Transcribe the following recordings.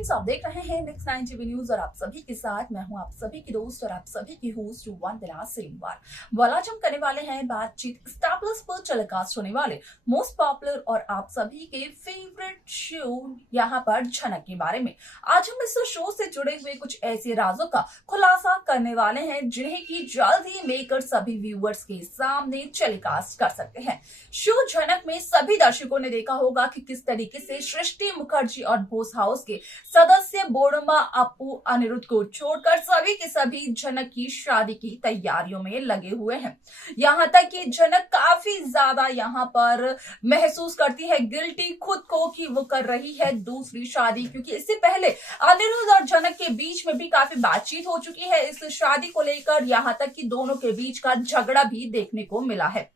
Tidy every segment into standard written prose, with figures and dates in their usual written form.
Friends, आप देख रहे हैं नेक्स्ट 9 टीवी न्यूज और आप सभी के साथ मैं हूं आप सभी की दोस्त और आप सभी की होस्ट वंदना सिलवार। वाला हम करने वाले हैं बातचीत स्टार प्लस पर टेलीकास्ट होने वाले मोस्ट पॉपुलर और आप सभी के फेवरेट शो यहां पर झनक के बारे में। आज हम इस शो से जुड़े हुए कुछ ऐसे राजों का खुलासा करने वाले हैं जिन्हें की जल्द ही लेकर सभी व्यूअर्स के सामने टेलीकास्ट कर सकते हैं। शो झनक में सभी दर्शकों ने देखा होगा कि किस तरीके से सृष्टि मुखर्जी और बोस हाउस के सदस्य बोडमा, अप्पू, अनिरुद्ध को छोड़कर सभी के सभी झनक की शादी की तैयारियों में लगे हुए हैं। यहाँ तक कि झनक काफी ज्यादा यहाँ पर महसूस करती है गिल्टी खुद को कि वो कर रही है दूसरी शादी, क्योंकि इससे पहले अनिरुद्ध और झनक के बीच में भी काफी बातचीत हो चुकी है इस शादी को लेकर। यहाँ तक कि दोनों के बीच का झगड़ा भी देखने को मिला है,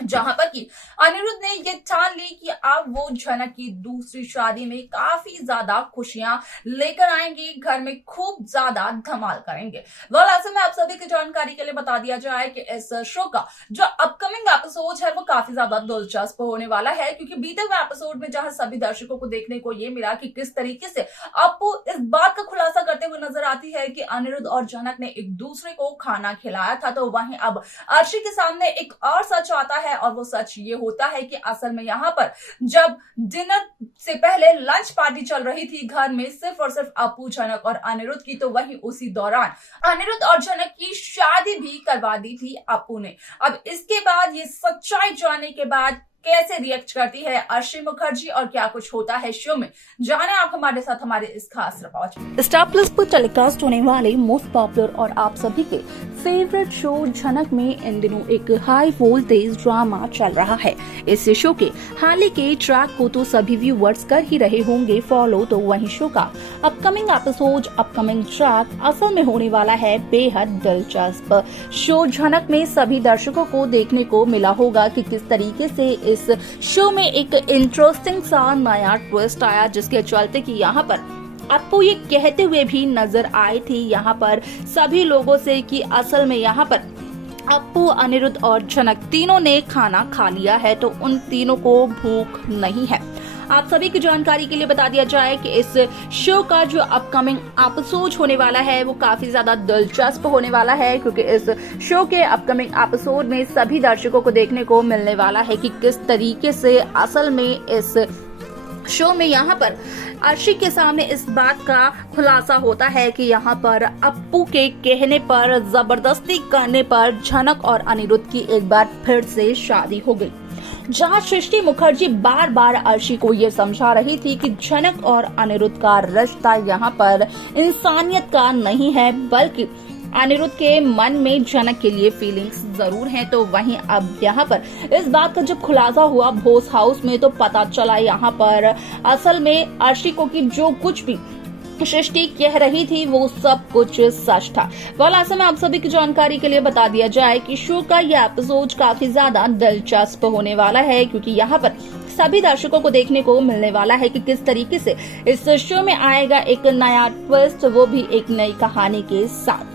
जहां पर कि अनिरुद्ध ने ये ठान ली कि अब वो झनक की दूसरी शादी में काफी ज्यादा खुशियां लेकर आएंगे, घर में खूब ज्यादा धमाल करेंगे। ऐसे में आप सभी की जानकारी के लिए बता दिया जाए कि इस शो का जो अपकमिंग एपिसोड है वो काफी ज्यादा दिलचस्प होने वाला है, क्योंकि बीते हुए एपिसोड में जहां सभी दर्शकों को देखने को ये मिला कि किस तरीके से अप्पू इस बात का खुलासा करते हुए नजर आती है कि अनिरुद्ध और झनक ने एक दूसरे को खाना खिलाया था, तो वहीं अब अर्शी के सामने एक और सच आता है और वो सच ये होता है कि असल में यहाँ पर जब डिनर से पहले लंच पार्टी चल रही थी घर में सिर्फ और सिर्फ अप्पू, झनक और अनिरुद्ध की, तो वहीं उसी दौरान अनिरुद्ध और झनक की शादी भी करवा दी थी अप्पू ने। अब इसके बाद ये सच्चाई जानने के बाद कैसे रिएक्ट करती है अर्शी मुखर्जी और क्या कुछ होता है शो में, जाने आप हमारे साथ हमारे इस खास रिपोर्ट में। स्टार प्लस पर टेलीकास्ट होने वाले मोस्ट पॉपुलर और आप सभी के फेवरेट शो झनक में इन दिनों एक हाई वोल्टेज ड्रामा चल रहा है। इस शो के हाल ही के ट्रैक को तो सभी व्यूअर्स कर ही रहे होंगे फॉलो, तो वहीं शो का अपकमिंग एपिसोड, अपकमिंग ट्रैक असल में होने वाला है बेहद दिलचस्प। शो झनक में सभी दर्शकों को देखने को मिला होगा कि किस तरीके से इस शो में एक इंटरेस्टिंग सा नया ट्विस्ट आया, जिसके चलते कि यहाँ पर अप्पू ये कहते हुए भी नजर आए थे यहाँ पर सभी लोगों से कि असल में यहाँ पर अप्पू, अनिरुद्ध और झनक तीनों ने खाना खा लिया है, तो उन तीनों को भूख नहीं है। आप सभी की जानकारी के लिए बता दिया जाए कि इस शो का जो अपकमिंग एपिसोड होने वाला है वो काफी ज्यादा दिलचस्प होने वाला है, क्योंकि इस शो के अपकमिंग एपिसोड में सभी दर्शकों को देखने को मिलने वाला है कि किस तरीके से असल में इस शो में यहाँ पर अर्शी के सामने इस बात का खुलासा होता है कि यहाँ पर अप्पू के कहने पर, जबरदस्ती करने पर झनक और अनिरुद्ध की एक बार फिर से शादी हो गई, जहां सृष्टि मुखर्जी बार बार अर्शी को ये समझा रही थी कि झनक और अनिरुद्ध का रिश्ता यहाँ पर इंसानियत का नहीं है, बल्कि अनिरुद्ध के मन में झनक के लिए फीलिंग्स जरूर हैं। तो वहीं अब यहाँ पर इस बात का जब खुलासा हुआ बोस हाउस में, तो पता चला यहाँ पर असल में अर्शी को कि जो कुछ भी सृष्टि कह रही थी वो सब कुछ सच था। ऐसे में आप सभी की जानकारी के लिए बता दिया जाए कि शो का यह एपिसोड काफी ज्यादा दिलचस्प होने वाला है, क्योंकि यहाँ पर सभी दर्शकों को देखने को मिलने वाला है कि किस तरीके से इस शो में आएगा एक नया ट्विस्ट, वो भी एक नई कहानी के साथ।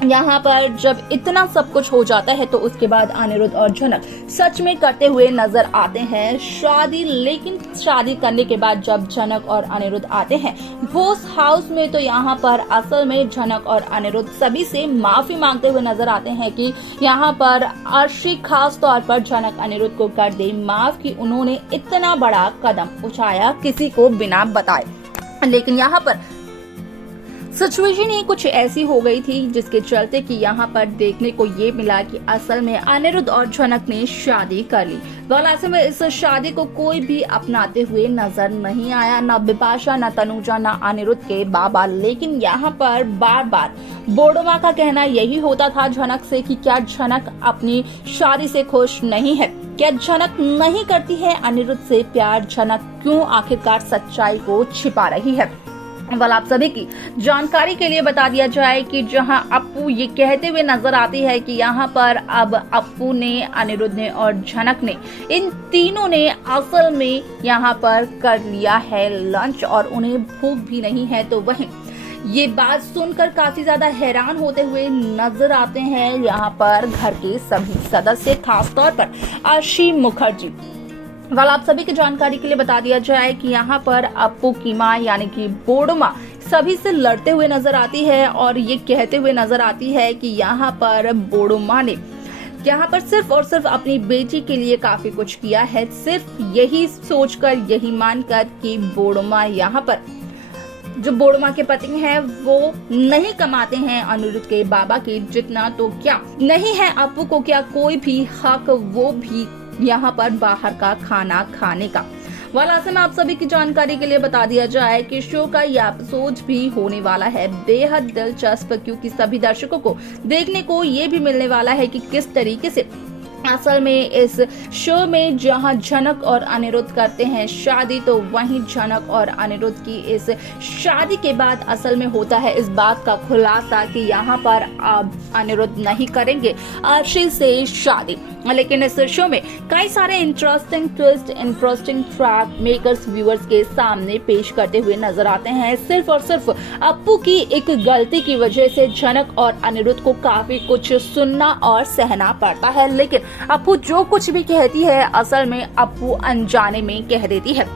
यहाँ पर जब इतना सब कुछ हो जाता है तो उसके बाद अनिरुद्ध और झनक सच में करते हुए नजर आते हैं शादी। लेकिन शादी करने के बाद जब झनक और अनिरुद्ध आते हैं बोस हाउस में, तो यहाँ पर असल में झनक और अनिरुद्ध सभी से माफी मांगते हुए नजर आते हैं कि यहाँ पर अर्शी खास तौर पर झनक अनिरुद्ध को कर दे माफ कि उन्होंने इतना बड़ा कदम उठाया किसी को बिना बताए। लेकिन यहाँ पर सिचुएशन ही कुछ ऐसी हो गई थी जिसके चलते कि यहाँ पर देखने को ये मिला कि असल में अनिरुद्ध और झनक ने शादी कर ली। ऐसे में इस शादी को कोई भी अपनाते हुए नजर नहीं आया, न बिपाशा, न तनुजा, न अनिरुद्ध के बाबा। लेकिन यहाँ पर बार बार बोडोमा का कहना यही होता था झनक से कि क्या झनक अपनी शादी से खुश नहीं है, क्या झनक नहीं करती है अनिरुद्ध से प्यार, झनक क्यों आखिरकार सच्चाई को छिपा रही है। आप सभी की जानकारी के लिए बता दिया जाए कि जहां अप्पू ये कहते हुए नजर आती है कि यहाँ पर अब अप्पू ने, अनिरुद्ध ने और झनक ने, इन तीनों ने असल में यहाँ पर कर लिया है लंच और उन्हें भूख भी नहीं है। तो वहीं ये बात सुनकर काफी ज्यादा हैरान होते हुए नजर आते हैं यहाँ पर घर के सभी सदस्य, खास तौर पर अर्शी मुखर्जी। वाल आप सभी की जानकारी के लिए बता दिया जाए कि यहाँ पर अप्पू की माँ यानी कि बोडो माँ सभी से लड़ते हुए नजर आती है और ये कहते हुए नजर आती है कि यहाँ पर बोडो माँ ने यहाँ पर सिर्फ और सिर्फ अपनी बेटी के लिए काफी कुछ किया है, सिर्फ यही सोचकर यही मानकर कि बोडो माँ यहाँ पर जो बोडो माँ के पति हैं वो नहीं कमाते हैं अनिरुद्ध के बाबा के जितना, तो क्या नहीं है अप्पू को क्या कोई भी हक, वो भी यहाँ पर बाहर का खाना खाने का। वाल ऐसे में आप सभी की जानकारी के लिए बता दिया जाए कि शो का यह एपिसोड भी होने वाला है बेहद दिलचस्प, क्योंकि सभी दर्शकों को देखने को ये भी मिलने वाला है कि किस तरीके से असल में इस शो में जहां झनक और अनिरुद्ध करते हैं शादी, तो वहीं झनक और अनिरुद्ध की इस शादी के बाद असल में होता है इस बात का खुलासा कि यहाँ पर अब अनिरुद्ध नहीं करेंगे अर्शी से शादी। लेकिन इस शो में कई सारे interesting twist, interesting track makers viewers के सामने पेश करते हुए नजर आते हैं। सिर्फ और सिर्फ अप्पू की एक गलती की वजह से झनक और अनिरुद्ध को काफी कुछ सुनना और सहना पड़ता है, लेकिन अप्पू जो कुछ भी कहती है असल में अप्पू अनजाने में कह देती है।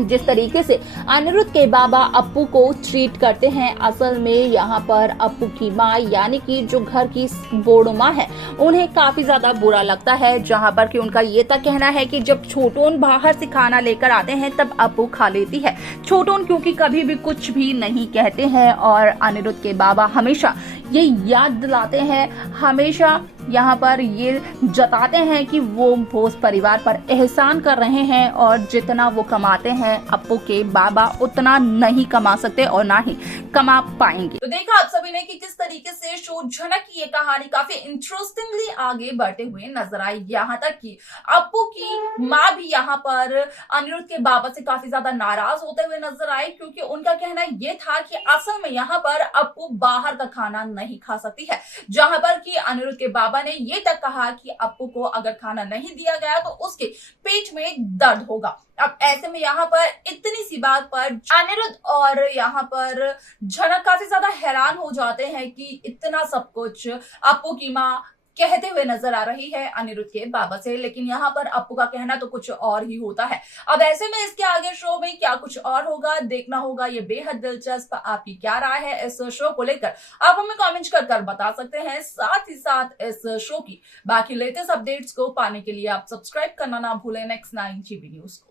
जिस तरीके से अनिरुद्ध के बाबा अप्पू को ट्रीट करते हैं, असल में यहाँ पर अप्पू की माँ यानी कि जो घर की बोडो माँ है उन्हें काफी ज्यादा बुरा लगता है, जहाँ पर कि उनका ये तक कहना है कि जब छोटून बाहर से खाना लेकर आते हैं तब अप्पू खा लेती है। छोटून क्योंकि कभी भी कुछ भी नहीं कहते हैं और अनिरुद्ध के बाबा हमेशा ये याद दिलाते हैं, हमेशा यहाँ पर ये जताते हैं कि वो भोज परिवार पर एहसान कर रहे हैं और जितना वो कमाते हैं अप्पू के बाबा उतना नहीं कमा सकते और ना ही कमा पाएंगे। तो देखा आप सभी ने कि किस तरीके से शो झनक की ये कहानी काफी इंटरेस्टिंगली आगे बढ़ते हुए नजर आई। यहाँ तक कि अप्पू की माँ भी यहाँ पर अनिरुद्ध के बाबा से काफी ज्यादा नाराज होते हुए नजर आई, क्योंकि उनका कहना ये था कि असल में यहाँ पर अप्पू बाहर का खाना नहीं खा सकती है, जहां पर कि अनिरुद्ध के बाबा ने ये तक कहा कि अप्पू को अगर खाना नहीं दिया गया तो उसके पेट में दर्द होगा। अब ऐसे में यहाँ पर इतनी सी बात पर अनिरुद्ध और यहाँ पर झनक काफी ज्यादा हैरान हो जाते हैं कि इतना सब कुछ अप्पू की माँ कहते हुए नजर आ रही है अनिरुद्ध के बाबा से, लेकिन यहाँ पर अप्पू का कहना तो कुछ और ही होता है। अब ऐसे में इसके आगे शो में क्या कुछ और होगा देखना होगा, ये बेहद दिलचस्प। आपकी क्या राय है इस शो को लेकर आप हमें कमेंट कर बता सकते हैं। साथ ही साथ इस शो की बाकी लेटेस्ट अपडेट्स को पाने के लिए आप सब्सक्राइब करना ना भूलें नेक्स्ट 9 GB न्यूज को।